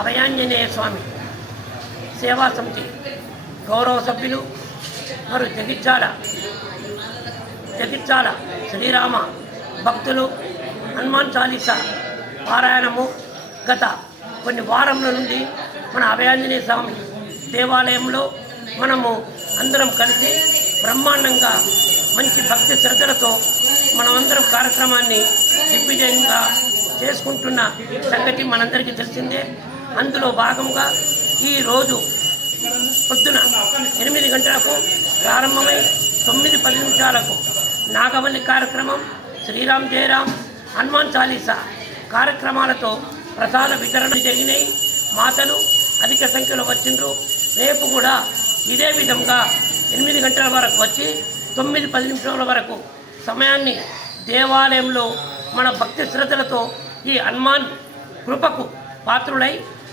అభయాంజనేయ స్వామి సేవా సమితి గౌరవ సభ్యులు మరియు జగిత్యాల జగిత్యాల శ్రీరామ భక్తులు హనుమాన్ చాలీసా పారాయణము గత కొన్ని వారముల నుండి మన అభయాంజనేయ స్వామి దేవాలయంలో మనము అందరం కలిసి బ్రహ్మాండంగా మంచి భక్తి శ్రద్ధలతో మనమందరం కార్యక్రమాన్ని దిగ్విజయంగా చేసుకుంటున్న సంగతి మనందరికీ తెలిసిందే. అందులో భాగంగా ఈరోజు పొద్దున ఎనిమిది గంటలకు ప్రారంభమై తొమ్మిది పది నిమిషాలకు నాగవల్లి కార్యక్రమం శ్రీరామ్ జయరామ్ హనుమాన్ చాలీసా కార్యక్రమాలతో ప్రసాద వితరణ జరిగినాయి. మాతలు అధిక సంఖ్యలో వచ్చిండ్రు. రేపు కూడా ఇదే విధంగా ఎనిమిది గంటల వరకు వచ్చి తొమ్మిది పది నిమిషాల వరకు సమయాన్ని దేవాలయంలో మన భక్తి శ్రద్ధలతో ఈ హనుమాన్ కృపకు పాత్రులై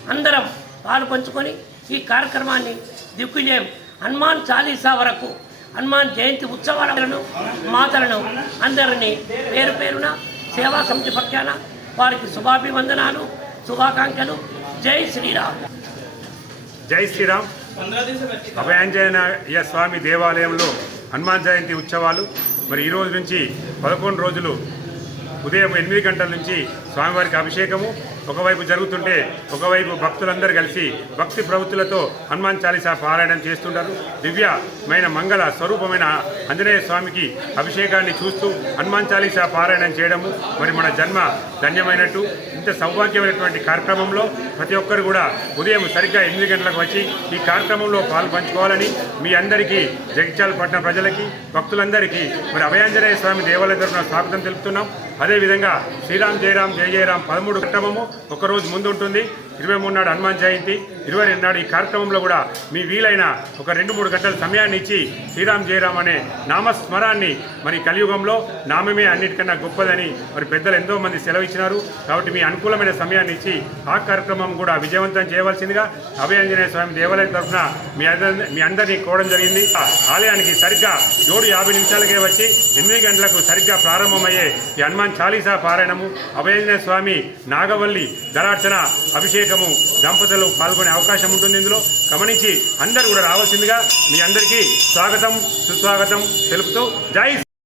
అందరం పాలు పంచుకొని ఈ కార్యక్రమాన్ని దిక్కులేం హనుమాన్ చాలీసా వరకు హనుమాన్ జయంతి ఉత్సవాలను మాతలను అందరినీ పేరు పేరున సేవా సమితి పక్షాన వారికి శుభాభివందనాలు శుభాకాంక్షలు. జై శ్రీరామ్. జై శ్రీరామ్. అభయాంజనేయ స్వామి దేవాలయంలో హనుమాన్ జయంతి ఉత్సవాలు. మరి ఈ రోజు నుంచి పదకొండు రోజులు ఉదయం ఎనిమిది గంటల నుంచి స్వామివారికి అభిషేకము. ఒకవైపు జరుగుతుంటే ఒకవైపు భక్తులందరూ కలిసి భక్తి ప్రవృత్తులతో హనుమాన్ చాలీసా పారాయణం చేస్తుంటారు. దివ్యమైన మంగళ స్వరూపమైన ఆంజనేయ స్వామికి అభిషేకాన్ని చూస్తూ హనుమాన్ చాలీసా పారాయణం చేయడము మరి మన జన్మ ధన్యమైనట్టు. ఇంత సౌభాగ్యమైనటువంటి కార్యక్రమంలో ప్రతి ఒక్కరు కూడా ఉదయం సరిగ్గా ఎనిమిది గంటలకు వచ్చి ఈ కార్యక్రమంలో పాలు పంచుకోవాలని మీ అందరికీ జగిత్యాల పట్టణ ప్రజలకి భక్తులందరికీ మరి అభయాంజనేయ స్వామి దేవాలయ తరఫున స్వాగతం తెలుపుతున్నాం. అదేవిధంగా శ్రీరామ్ జయరామ్ జయ జయరామ్ పదమూడు కట్టమము ఒకరోజు ముందు ఉంటుంది ఇరవై మూడు నాడు హనుమాన్ జయంతి. ఇరవై రెండు నాడు ఈ కార్యక్రమంలో కూడా మీ వీలైన ఒక రెండు మూడు గంటల సమయాన్ని ఇచ్చి శ్రీరామ్ జయరామ్ అనే నామస్మరాన్ని మరి కలియుగంలో నామమే అన్నిటికన్నా గొప్పదని మరి పెద్దలు ఎంతో మంది సెలవిచ్చినారు. కాబట్టి మీ అనుకూలమైన సమయాన్ని ఇచ్చి ఆ కార్యక్రమం కూడా విజయవంతం చేయవలసిందిగా అభయాంజనేయ స్వామి దేవాలయం తరఫున మీ అందరి మీ అందరినీ కోవడం జరిగింది. ఆ ఆలయానికి సరిగ్గా ఏడు యాభై నిమిషాలకే వచ్చి ఎనిమిది గంటలకు సరిగ్గా ప్రారంభమయ్యే ఈ హనుమాన్ చాలీసా పారాయణము అభయాంజనేయ స్వామి నాగవల్లి దళార్చన అభిషేకము దంపతులు పాల్గొనే అవకాశం ఉంటుంది ఇందులో. గమనించి అందరూ కూడా రావాల్సిందిగా మీ అందరికీ స్వాగతం సుస్వాగతం తెలుపుతూ జై